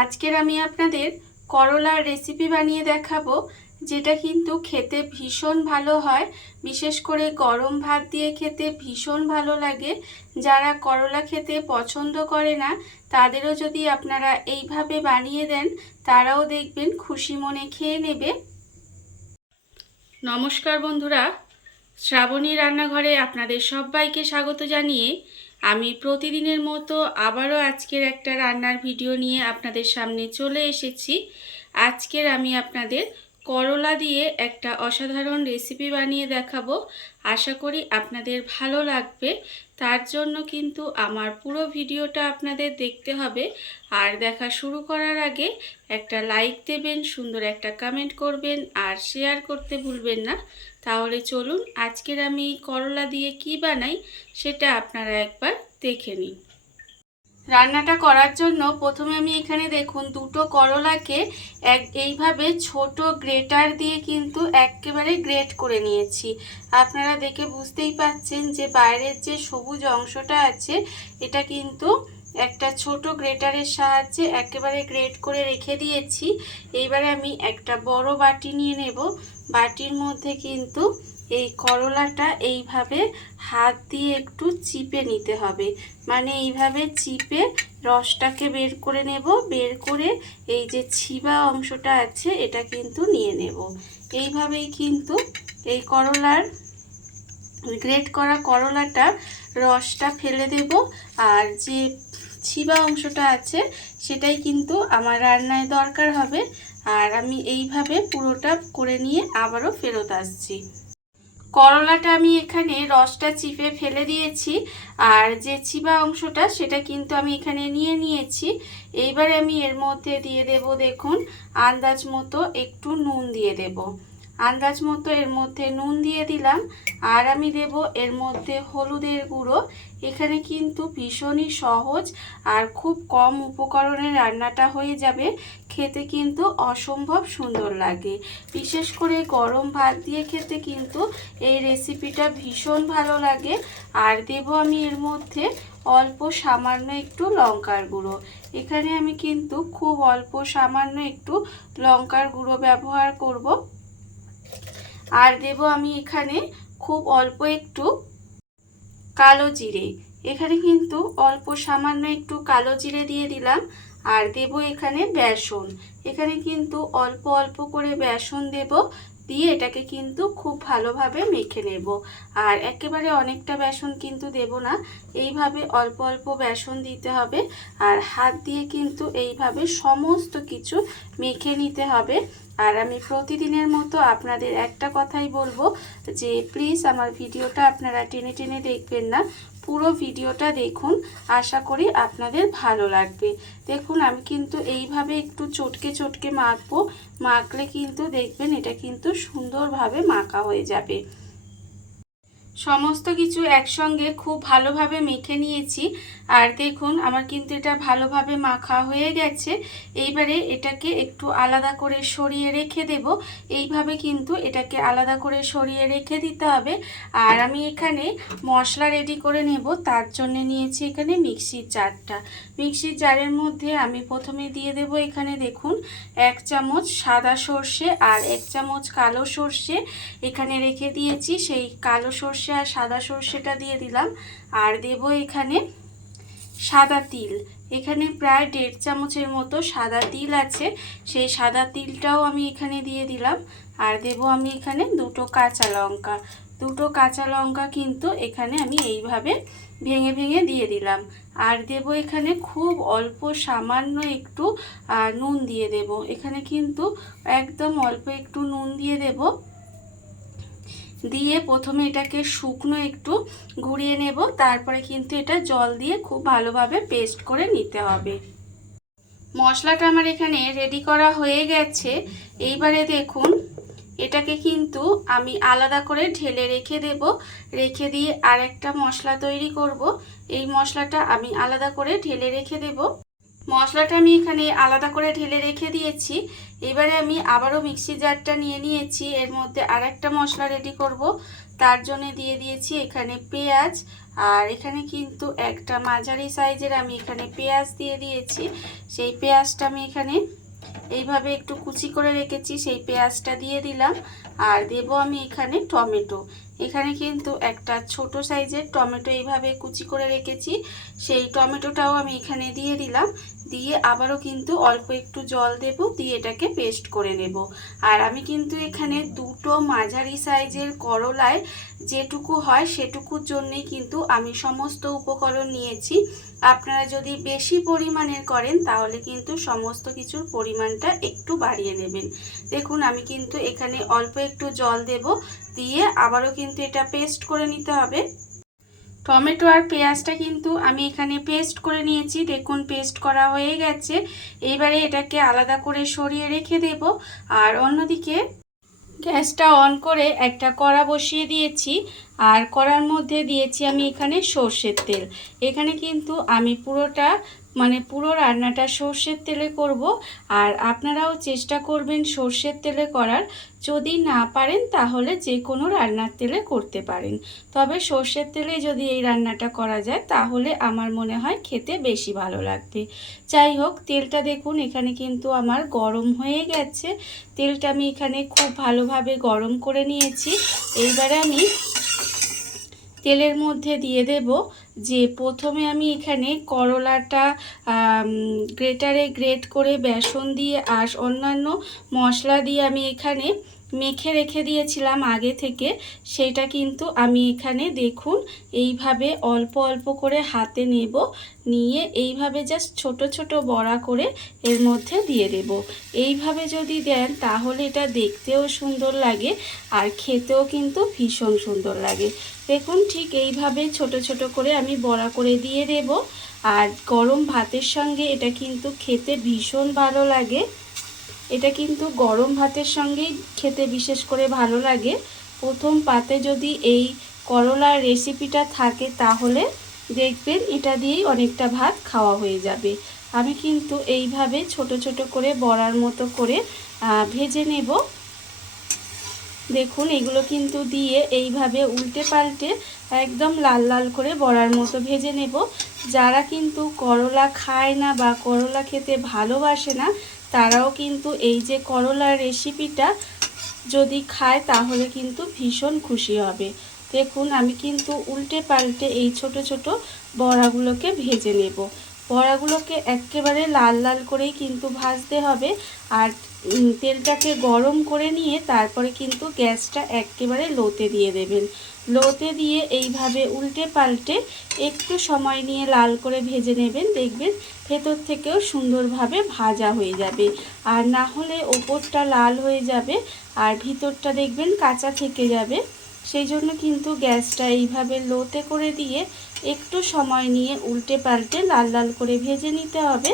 আজকের আমি আপনাদের করলার রেসিপি বানিয়ে দেখাবো, যেটা কিন্তু খেতে ভীষণ ভালো হয়। বিশেষ করে গরম ভাত দিয়ে খেতে ভীষণ ভালো লাগে। যারা করলা খেতে পছন্দ করে না তাদেরও যদি আপনারা এইভাবে বানিয়ে দেন, তারাও দেখবেন খুশি মনে খেয়ে নেবে। নমস্কার বন্ধুরা, শ্রাবণী রান্নাঘরে আপনাদের সবাইকে স্বাগত জানিয়ে আমি প্রতিদিনের মতো আবারও আজকের একটা রান্নার ভিডিও নিয়ে আপনাদের সামনে চলে এসেছি। আজকের আমি আপনাদের করলা দিয়ে একটা অসাধারণ রেসিপি বানিয়ে দেখাবো। আশা করি আপনাদের ভালো লাগবে। তার জন্য কিন্তু আমার পুরো ভিডিওটা আপনাদের দেখতে হবে। আর দেখা শুরু করার আগে একটা লাইক দেবেন, সুন্দর একটা কমেন্ট করবেন আর শেয়ার করতে ভুলবেন না। তাহলে চলুন আজকের আমি করলা দিয়ে কি বানাই সেটা আপনারা একবার দেখে নিন। রান্নাটা করার জন্য প্রথমে আমি এখানে দেখুন দুটো করলাকে এইভাবে ছোট গ্রেটার দিয়ে কিন্তু একেবারে গ্রেট করে নিয়েছি। আপনারা দেখে বুঝতেই পাচ্ছেন যে বাইরের যে সবুজ অংশটা আছে এটা কিন্তু একটা ছোট গ্রেটারের সাহায্যে একেবারে গ্রেট করে রেখে দিয়েছি। এইবারে আমি একটা বড় বাটি নিয়ে নেব। বাটির মধ্যে কিন্তু এই করলাটা এইভাবে হাত দিয়ে একটু চিপে নিতে হবে, মানে এইভাবে চিপে রসটাকে বের করে নেব। বের করে এই যে ছিবা অংশটা আছে এটা কিন্তু নিয়ে নেব। এইভাবেই কিন্তু এই করলার গ্রেট করা করলাটা রসটা ফেলে দেব, আর যে ছিবা অংশটা আছে সেটাই কিন্তু আমার রান্নায় দরকার হবে। আর আমি এইভাবে পুরোটা করে নিয়ে আবারও ফেরত আসছি। করলাটা আমি এখানে রসটা চিপে ফেলে দিয়েছি, আর যে চিবা অংশটা সেটা কিন্তু আমি এখানে নিয়ে নিয়েছি। এইবারে আমি এর মধ্যে দিয়ে দেব, দেখুন আন্দাজ মতো একটু নুন দিয়ে দেব। আন্দাজ মতো এর মধ্যে নুন দিয়ে দিলাম। আর আমি দেব এর মধ্যে হলুদের গুঁড়ো। এখানে কিন্তু ভীষণই সহজ আর খুব কম উপকরণে রান্নাটা হয়ে যাবে। খেতে কিন্তু অসম্ভব সুন্দর লাগে। বিশেষ করে গরম ভাত দিয়ে খেতে কিন্তু এই রেসিপিটা ভীষণ ভালো লাগে। আর দেব আমি এর মধ্যে অল্প সামান্য একটু লঙ্কার গুঁড়ো। এখানে আমি কিন্তু খুব অল্প সামান্য একটু লঙ্কার গুঁড়ো ব্যবহার করব। আর দেব আমি এখানে খুব অল্প একটু কালো জিরে। এখানে কিন্তু অল্প সামান্য একটু কালো জিরে দিয়ে দিলাম। আর দেব এখানে বেসন। এখানে কিন্তু অল্প অল্প করে বেসন দেব, দিয়ে এটাকে কিন্তু খুব ভালোভাবে মেখে নেব। আর একেবারে অনেকটা বেসন কিন্তু দেব না, এইভাবে অল্প অল্প বেসন দিতে হবে। আর হাত দিয়ে কিন্তু এইভাবে সমস্ত কিছু মেখে নিতে হবে। আর আমি প্রতিদিনের মতো আপনাদের একটা কথাই বলবো যে প্লিজ আমার ভিডিওটা আপনারা টেনে টেনে দেখবেন না, পুরো ভিডিওটা দেখুন। আশা করি আপনাদের ভালো লাগবে। দেখুন আমি কিন্তু এইভাবে একটু চটকে চটকে মাখবো। মাখলে কিন্তু দেখবেন এটা কিন্তু সুন্দরভাবে মাখা হয়ে যাবে। সমস্ত কিছু একসঙ্গে খুব ভালোভাবে মেখে নিয়েছি। আর দেখুন আমার কিন্তু এটা ভালোভাবে মাখা হয়ে গেছে। এইবারে এটাকে একটু আলাদা করে সরিয়ে রেখে দেব। এইভাবে কিন্তু এটাকে আলাদা করে সরিয়ে রেখে দিতে হবে। আর আমি এখানে মশলা রেডি করে নেব। তার জন্য নিয়েছি এখানে মিক্সির জারটা। মিক্সির জারের মধ্যে আমি প্রথমে দিয়ে দেব এখানে দেখুন 1 চামচ সাদা সর্ষে আর 1 চামচ কালো সর্ষে এখানে রেখে দিয়েছি। সেই কালো সর্ষে আর সাদা সর্ষেটা দিয়ে দিলাম। আর দেব এখানে সাদা তিল। এখানে প্রায় 1.5 চামচের মতো সাদা তিল আছে, সেই সাদা তিলটাও আমি এখানে দিয়ে দিলাম। আর দেব আমি এখানে দুটো কাঁচা লঙ্কা। দুটো কাঁচা লঙ্কা কিন্তু এখানে আমি এইভাবে ভেঙে ভেঙে দিয়ে দিলাম। আর দেব এখানে খুব অল্প সামান্য একটু নুন দিয়ে দেব। এখানে কিন্তু একদম অল্প একটু নুন দিয়ে দেব। দিয়ে প্রথমে এটাকে শুকনো একটু ঘুরিয়ে নেব, তারপরে কিন্তু এটা জল দিয়ে খুব ভালোভাবে পেস্ট করে নিতে হবে। মশলাটা আমার এখানে রেডি করা হয়ে গেছে। এইবারে দেখুন এটাকে কিন্তু আমি আলাদা করে ঢেলে রেখে দেব। রেখে দিয়ে আরেকটা মশলা তৈরি করব। এই মশলাটা আমি আলাদা করে ঢেলে রেখে দেব। মশলাটা আমি এখানে আলাদা করে ঢেলে রেখে দিয়েছি। এবারে আমি আবারও মিক্সি জারটা নিয়ে নিয়েছি, এর মধ্যে আরেকটা মশলা রেডি করব। তার জন্য দিয়ে দিয়েছি এখানে পেঁয়াজ। আর এখানে কিন্তু একটা মাঝারি সাইজের আমি এখানে পেঁয়াজ দিয়ে দিয়েছি। সেই পেঁয়াজটা আমি এখানে এইভাবে একটু কুচি করে রেখেছি, সেই পেঁয়াজটা দিয়ে দিলাম। আর দেব আমি এখানে টমেটো। এখানে কিন্তু একটা ছোট সাইজের টমেটো এইভাবে কুচি করে রেখেছি, সেই টমেটোটাও আমি এখানে দিয়ে দিলাম। দিয়ে আবারও কিন্তু অল্প একটু জল দেব, দিয়ে এটাকে পেস্ট করে নেব। আর আমি কিন্তু এখানে দুটো মাঝারি সাইজের করলায় যেটুকু হয় সেটুকুর জন্যই কিন্তু আমি সমস্ত উপকরণ নিয়েছি। আপনারা যদি বেশি পরিমাণের করেন তাহলে কিন্তু সমস্ত কিছুর পরিমাণটা একটু বাড়িয়ে নেবেন। দেখুন আমি কিন্তু এখানে অল্প একটু জল দেব, দিয়ে আবারও কিন্তু এটা পেস্ট করে নিতে হবে। টমেটো আর পেঁয়াজটা কিন্তু আমি এখানে পেস্ট করে নিয়েছি। দেখুন পেস্ট করা হয়ে গেছে। এইবারে এটাকে আলাদা করে সরিয়ে রেখে দেব। আর অন্যদিকে গ্যাসটা অন করে একটা কড়া বসিয়ে দিয়েছি। আর কড়ার মধ্যে দিয়েছি আমি এখানে সর্ষের তেল। এখানে কিন্তু আমি পুরো রান্নাটা সর্ষের তেলে করব। আর আপনারাও চেষ্টা করবেন সর্ষের তেলে করার। যদি না পারেন তাহলে যে কোনো রান্নার তেলে করতে পারেন, তবে সর্ষের তেলে যদি এই রান্নাটা করা যায় তাহলে আমার মনে হয় খেতে বেশি ভালো লাগবে। যাই হোক, তেলটা দেখুন এখানে কিন্তু আমার গরম হয়ে গেছে। তেলটা আমি এখানে খুব ভালোভাবে গরম করে নিয়েছি। এইবারে আমি তেলের মধ্যে দিয়ে দেব যে প্রথমে আমি এখানে করলাটা গ্রেটারে গ্রেট করে বেসন দিয়ে আর অন্যান্য মশলা দিয়ে আমি এখানে মেখে রেখে দিয়েছিলাম আগে থেকে। সেটা কিন্তু আমি এখানে দেখুন এইভাবে অল্প অল্প করে হাতে নেব, নিয়ে এইভাবে জাস্ট ছোট ছোট বড়া করে এর মধ্যে দিয়ে দেব। এইভাবে যদি দেন তাহলে এটা দেখতেও সুন্দর লাগে আর খেতেও কিন্তু ভীষণ সুন্দর লাগে। দেখুন ঠিক এইভাবে ছোট ছোট করে আমি বড়া করে দিয়ে দেব। আর গরম ভাতের সঙ্গে এটা কিন্তু খেতে ভীষণ ভালো লাগে। এটা কিন্তু গরম ভাতের সঙ্গেই খেতে বিশেষ করে ভালো লাগে। প্রথম পাতে যদি এই করলার রেসিপিটা থাকে তাহলে দেখবেন এটা দিয়েই অনেকটা ভাত খাওয়া হয়ে যাবে। আমি কিন্তু এইভাবে ছোট ছোট করে বড়ার মতো করে ভেজে নেব। দেখুন এগুলো কিন্তু দিয়ে এইভাবে উল্টে পাল্টে একদম লাল লাল করে বড়ার মতো ভেজে নেব। যারা কিন্তু করলা খায় না বা করলা খেতে ভালোবাসে না তারাও কিন্তু এই যে করলার রেসিপিটা যদি খায় তাহলে কিন্তু ভীষণ খুশি হবে। দেখুন আমি কিন্তু উল্টে পাল্টে এই ছোট ছোট বড়াগুলোকে ভেজে নেব। বড়াগুলোকে একেবারে লাল লাল করেই কিন্তু ভাজতে হবে। আর তেলটাকে গরম করে নিয়ে তারপরে কিন্তু গ্যাসটা একেবারে লোতে দিয়ে দেবেন। লোতে দিয়ে এইভাবে উল্টে পাল্টে একটু সময় নিয়ে লাল করে ভেজে নেবেন। দেখবেন ভেতর থেকেও সুন্দরভাবে ভাজা হয়ে যাবে। আর না হলে ওপরটা লাল হয়ে যাবে আর ভিতরটা দেখবেন কাঁচা থেকে যাবে। সেই জন্য কিন্তু গ্যাসটা এইভাবে লোতে করে দিয়ে একটু সময় নিয়ে উল্টে পাল্টে লাল লাল করে ভেজে নিতে হবে।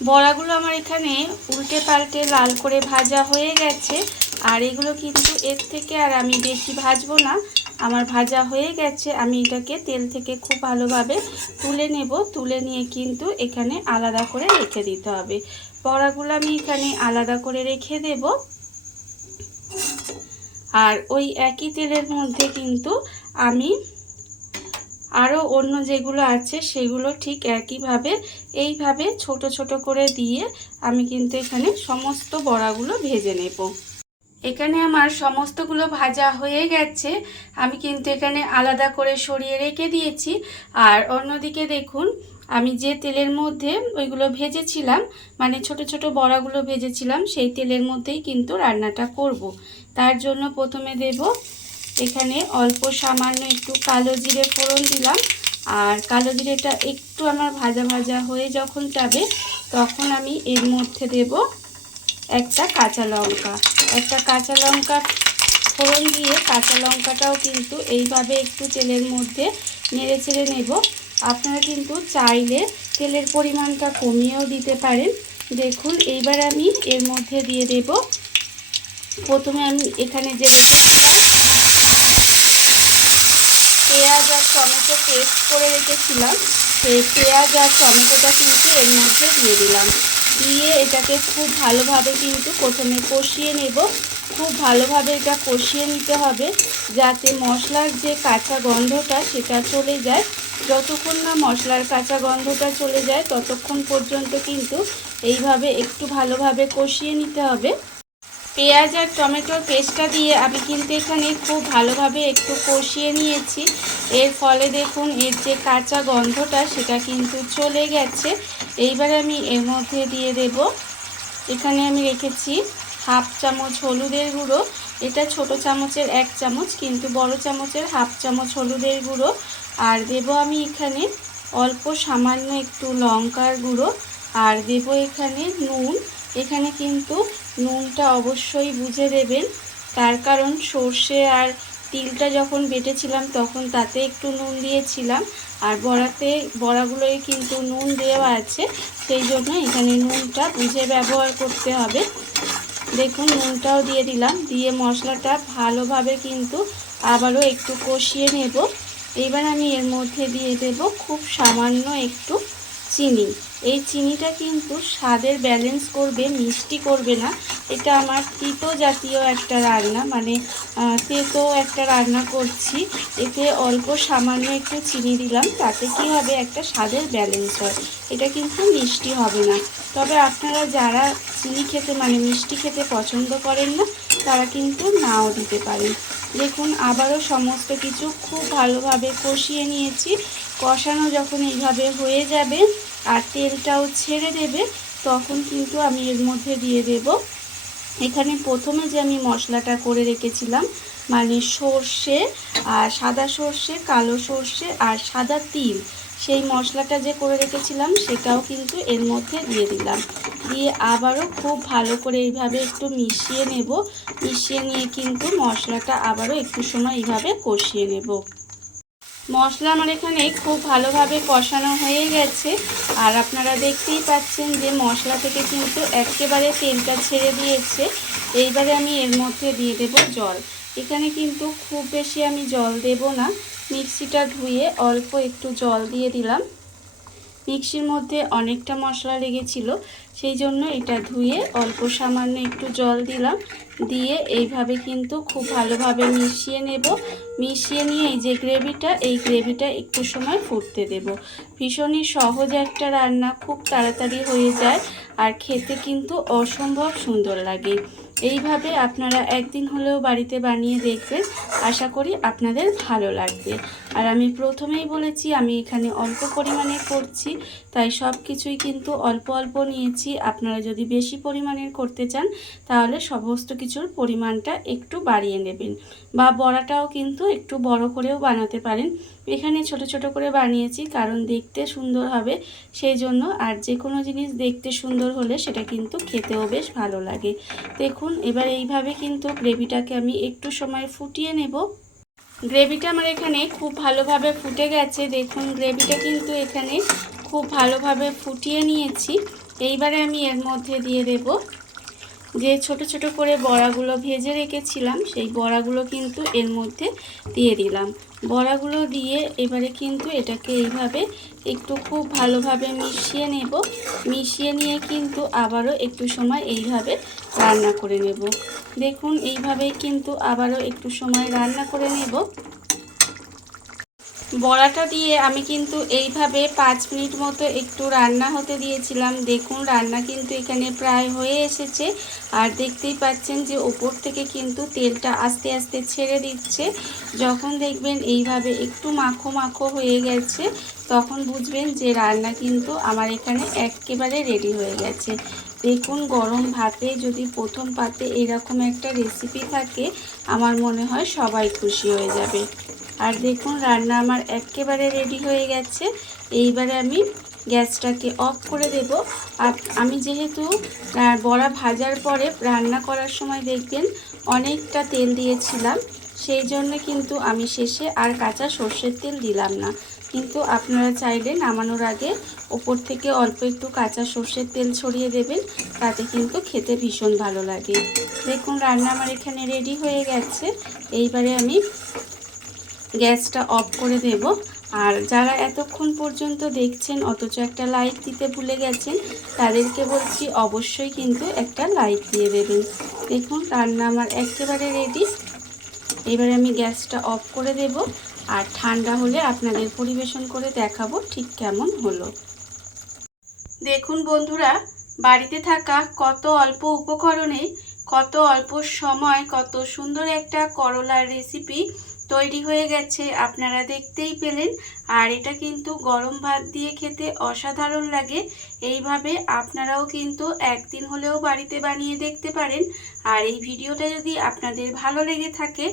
বড়াগুলো আমার এখানে উল্টে পাল্টে লাল করে ভাজা হয়ে গেছে। আর এগুলো কিন্তু এর থেকে আর আমি বেশি ভাজবো না, আমার ভাজা হয়ে গেছে। আমি এটাকে তেল থেকে খুব ভালোভাবে তুলে নেব। তুলে নিয়ে কিন্তু এখানে আলাদা করে রেখে দিতে হবে। বড়াগুলো আমি এখানে আলাদা করে রেখে দেব। আর ওই একই তেলের মধ্যে কিন্তু আমি আরও অন্য যেগুলো আছে সেগুলো ঠিক একইভাবে এইভাবে ছোট ছোট করে দিয়ে আমি কিন্তু এখানে সমস্ত বড়াগুলো ভেজে নেব। এখানে আমার সমস্তগুলো ভাজা হয়ে গেছে। আমি কিন্তু এখানে আলাদা করে সরিয়ে রেখে দিয়েছি। আর অন্যদিকে দেখুন আমি যে তেলের মধ্যে ওইগুলো ভেজেছিলাম, মানে ছোট ছোট বড়াগুলো ভেজেছিলাম, সেই তেলের মধ্যেই কিন্তু রান্নাটা করব। তার জন্য প্রথমে দেব এখানে অল্প সামান্য একটু কালো জিরে ফোড়ন দিলাম। আর কালো জিরেটা একটু আমার ভাজা ভাজা হয়ে যখন যাবে তখন আমি এর মধ্যে দেব একটা কাঁচা লঙ্কা ফোড়ন দিয়ে কাঁচা লঙ্কাটাও কিন্তু এইভাবে একটু তেলের মধ্যে নেড়ে চেড়ে নেব। আপনারা কিন্তু চাইলে তেলের পরিমাণটা কমিয়েও দিতে পারেন। দেখুন এইবার আমি এর মধ্যে দিয়ে দেব, প্রথমে আমি এখানে যে রেখেছিলাম পেঁয়াজ আর টমেটো পেস্ট করে রেখেছিলাম, সেই পেঁয়াজ আর টমেটোটা কিন্তু এর মধ্যে দিয়ে দিলাম। দিয়ে এটাকে খুব ভালোভাবে কিন্তু প্রথমে কষিয়ে নেব। খুব ভালোভাবে এটা কষিয়ে নিতে হবে, যাতে মশলার যে কাঁচা গন্ধটা সেটা চলে যায়। যতক্ষণ না মশলার কাঁচা গন্ধটা চলে যায় ততক্ষণ পর্যন্ত কিন্তু এইভাবে একটু ভালোভাবে কষিয়ে নিতে হবে। পেঁয়াজ আর টমেটোর পেস্টটা দিয়ে আমি কিন্তু এখানে খুব ভালোভাবে একটু কষিয়ে নিয়েছি। এর ফলে দেখুন এর যে কাঁচা গন্ধটা সেটা কিন্তু চলে গেছে। এইবারে আমি এর মধ্যে দিয়ে দেব, এখানে আমি রেখেছি হাফ চামচ হলুদের গুঁড়ো। এটা ছোট চামচের 1 চামচ, কিন্তু বড় চামচের হাফ চামচ হলুদের গুঁড়ো। আর দেব আমি এখানে অল্প সামান্য একটু লঙ্কার গুঁড়ো। আর দেব এখানে নুন। এখানে কিন্তু নুনটা অবশ্যই বুঝে দেবেন, তার কারণ সর্ষে আর তিলটা যখন বেটেছিলাম তখন তাতে একটু নুন দিয়েছিলাম, আর বড়াগুলোয় কিন্তু নুন দেওয়া আছে, সেই জন্য এখানে নুনটা বুঝে ব্যবহার করতে হবে। দেখুন নুনটাও দিয়ে দিলাম, দিয়ে মশলাটা ভালোভাবে কিন্তু আবারও একটু কষিয়ে নেব। এবার আমি এর মধ্যে দিয়ে দেব খুব সামান্য একটু চিনি। এই চিনিটা কিন্তু স্বাদের ব্যালেন্স করবে, মিষ্টি করবে না। এটা আমার তিতো জাতীয় একটা রান্না, মানে তেতো একটা রান্না করছি। এতে অল্প সামান্য একটু চিনি দিলাম, তাতে কি হবে, একটা স্বাদের ব্যালেন্স হয়। এটা কিন্তু মিষ্টি হবে না। তবে আপনারা যারা চিনি খেতে মানে মিষ্টি খেতে পছন্দ করেন না তারা কিন্তু নাও দিতে পারেন। দেখুন আবারও সমস্ত কিছু খুব ভালোভাবে কষিয়ে নিয়েছি। কষানো যখন এইভাবে হয়ে যাবে আর তেলটাও ছেড়ে দেবে তখন কিন্তু আমি এর মধ্যে দিয়ে দেব, এখানে প্রথমে যে আমি মশলাটা করে রেখেছিলাম মানে সর্ষে আর সাদা সর্ষে, কালো সর্ষে আর সাদা তিল, সেই মশলাটা যে করে রেখেছিলাম সেটাও কিন্তু এর মধ্যে দিয়ে দিলাম। দিয়ে আবারও খুব ভালো করে এইভাবে একটু মিশিয়ে নেব। মিশিয়ে নিয়ে কিন্তু মশলাটা আবারও একটু সময় এইভাবে কষিয়ে নেব। মশলা আমার এখানে খুব ভালোভাবে কষানো হয়ে গেছে, আর আপনারা দেখতেই পাচ্ছেন যে মশলা থেকে কিন্তু একেবারে তেলটা ছেড়ে দিয়েছে। এইবারে আমি এর মধ্যে দিয়ে দেব জল। এখানে কিন্তু খুব বেশি আমি জল দেব না, মিক্সিটা ধুয়ে অল্প একটু জল দিয়ে দিলাম। মিক্সির মধ্যে অনেকটা মশলা লেগেছিল, সেই জন্য এটা ধুয়ে অল্প সামান্য একটু জল দিলাম। দিয়ে এইভাবে কিন্তু খুব ভালোভাবে মিশিয়ে নেব। মিশিয়ে নিয়ে এই যে গ্রেভিটা, এই গ্রেভিটা একটু সময় ফুটতে দেব। ভীষণই সহজ একটা রান্না, খুব তাড়াতাড়ি হয়ে যায় আর খেতে কিন্তু অসম্ভব সুন্দর লাগে। এইভাবে আপনারা একদিন হলেও বাড়িতে বানিয়ে দেখবেন, আশা করি আপনাদের ভালো লাগবে। আর আমি প্রথমেই বলেছি আমি এখানে অল্প পরিমাণে করছি, তাই সব কিছুই কিন্তু অল্প অল্প নিয়েছি। আপনারা যদি বেশি পরিমাণের করতে চান তাহলে সমস্ত কিছুর পরিমাণটা একটু বাড়িয়ে নেবেন, বা বড়াটাও কিন্তু একটু বড় করেও বানাতে পারেন। এখানে ছোট ছোট করে বানিয়েছি কারণ দেখতে সুন্দর হবে সেই জন্য, আর যে কোনো জিনিস দেখতে সুন্দর হলে সেটা কিন্তু খেতেও বেশ ভালো লাগে। দেখুন এবার এইভাবে কিন্তু গ্রেভিটাকে আমি একটু সময় ফুটিয়ে নেব। গ্রেভিটা আমার এখানে খুব ভালোভাবে ফুটে গেছে। দেখুন গ্রেভিটা কিন্তু এখানে খুব ভালোভাবে ফুটিয়ে নিয়েছি। এইবারে আমি এর মধ্যে দিয়ে দেব যে ছোট ছোট করে বড়াগুলো ভেজে রেখেছিলাম, সেই বড়াগুলো কিন্তু এর মধ্যে দিয়ে দিলাম। বড়াগুলো দিয়ে এবারে কিন্তু এটাকে এইভাবে একটু খুব ভালোভাবে মিশিয়ে নেব। মিশিয়ে নিয়ে কিন্তু আবারও একটু সময় এইভাবে রান্না করে নেব। দেখুন এইভাবেই কিন্তু আবারও একটু সময় রান্না করে নেব। বড়াটা দিয়ে আমি কিন্তু এইভাবে 5 মিনিট মতো একটু রান্না হতে দিয়েছিলাম। দেখুন রান্না কিন্তু এখানে প্রায় হয়ে এসেছে, আর দেখতেই পাচ্ছেন যে ওপর থেকে কিন্তু তেলটা আস্তে আস্তে ছেড়ে দিচ্ছে। যখন দেখবেন এইভাবে একটু মাখো মাখো হয়ে গেছে তখন বুঝবেন যে রান্না কিন্তু আমার এখানে একেবারে রেডি হয়ে গেছে। দেখুন গরম ভাতে যদি প্রথম পাতে এরকম একটা রেসিপি থাকে আমার মনে হয় সবাই খুশি হয়ে যাবে। আর দেখুন রান্না আমার একেবারে রেডি হয়ে গেছে। এইবারে আমি গ্যাসটাকে অফ করে দেব। আমি যেহেতু বড়া ভাজার পরে রান্না করার সময় দেখবেন অনেকটা তেল দিয়েছিলাম, সেই জন্য কিন্তু আমি শেষে আর কাঁচা সর্ষের তেল দিলাম না। কিন্তু আপনারা চাইলে নামানোর আগে ওপর থেকে অল্প একটু কাঁচা সর্ষের তেল ছড়িয়ে দেবেন, তাতে কিন্তু খেতে ভীষণ ভালো লাগে। দেখুন রান্না আমার এখানে রেডি হয়ে গেছে। এইবারে আমি গ্যাসটা অফ করে দেব। আর যারা এতক্ষণ পর্যন্ত দেখছেন অথচ একটা লাইক দিতে ভুলে গেছেন, তাদেরকে বলছি অবশ্যই কিন্তু একটা লাইক দিয়ে দেবেন। দেখুন রান্না আমার একেবারে রেডি। এবারে আমি গ্যাসটা অফ করে দেব, আর ঠান্ডা হলে আপনাদের পরিবেশন করে দেখাবো ঠিক কেমন হলো। দেখুন বন্ধুরা, বাড়িতে থাকা কত অল্প উপকরণে কত অল্প সময় কত সুন্দর একটা করলার রেসিপি তৈরি হয়ে গেছে, আপনারা দেখতেই পেলেন। আর এটা কিন্তু গরম ভাত দিয়ে খেতে অসাধারণ লাগে। এইভাবে আপনারাও কিন্তু একদিন হলেও বাড়িতে বানিয়ে দেখতে পারেন। আর এই ভিডিওটা যদি আপনাদের ভালো লেগে থাকে,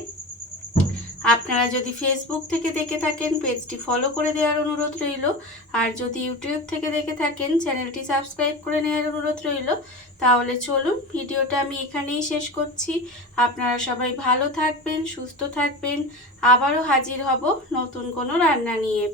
আপনারা যদি ফেসবুক থেকে দেখে থাকেন পেজটি ফলো করে দেওয়ার অনুরোধ রইল। আর যদি ইউটিউব থেকে দেখে থাকেন চ্যানেলটি সাবস্ক্রাইব করে নেওয়ার অনুরোধ রইল। তাহলে চলুন ভিডিওটা আমি এখানেই শেষ করছি। আপনারা সবাই ভালো থাকবেন, সুস্থ থাকবেন। আবারও হাজির হব নতুন কোনো রান্না নিয়ে।